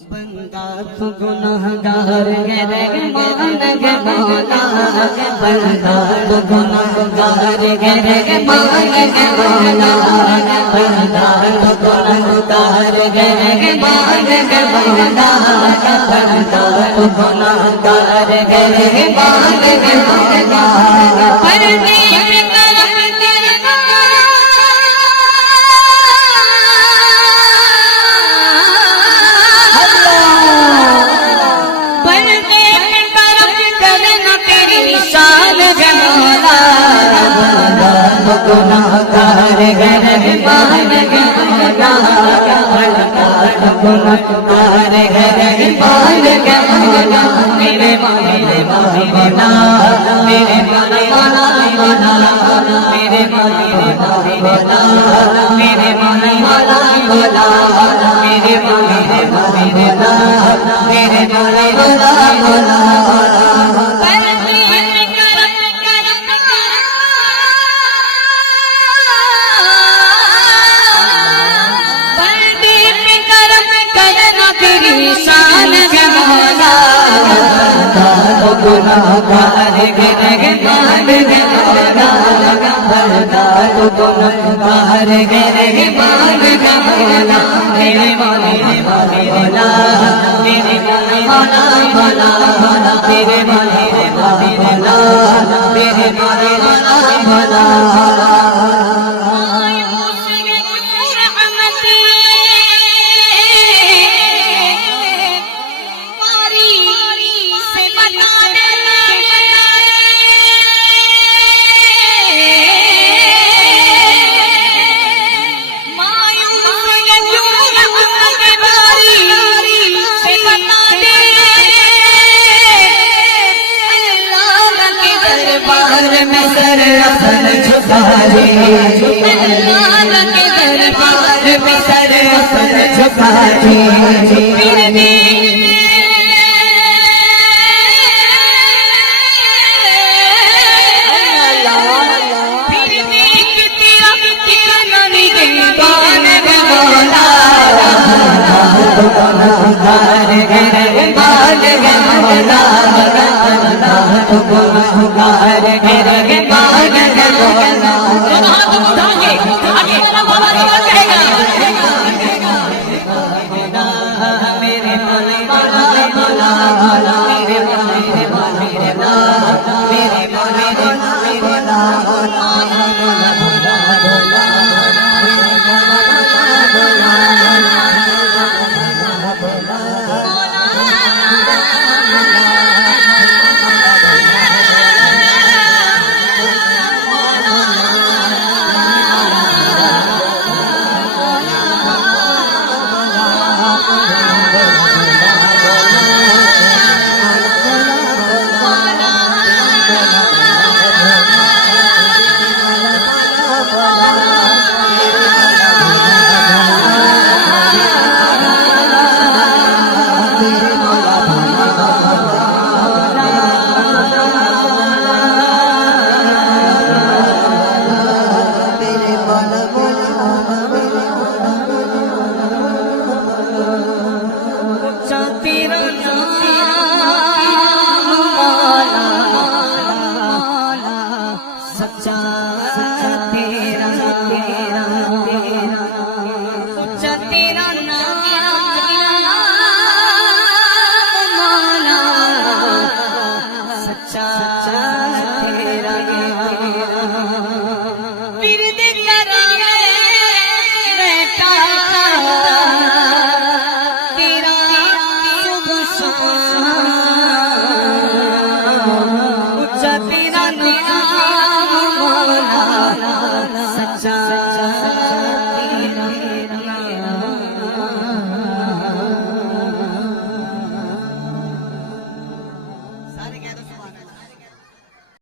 बंदा तो गुनाहगार है रे मान गे मौला, बंदा तो गुनाहगार है रे मान गे मौला, बंदा तो गुनाहगार है रे मान गे मौला, बंदा तो गुनाहगार है रे मान गे मौला। गुनाहगार है मान गे मौला, गुनाहगार है मान गे मौला, मेरे मौला मेरे मौला मेरे मौला मेरे मौला मेरे मौला गुनाहगार गे मान गे मौला, बंदा तो गुनाहगार गे मान गे मौला, मेरे मौला मेरे मौला मेरे मौला मेरे मौला। में सर असल झुका दे, अल्लाह के दरबार में सर असल झुका दे, गुनाहगार है मान गे मौला, गुनाहगार है मान गे मौला। मेरे मौला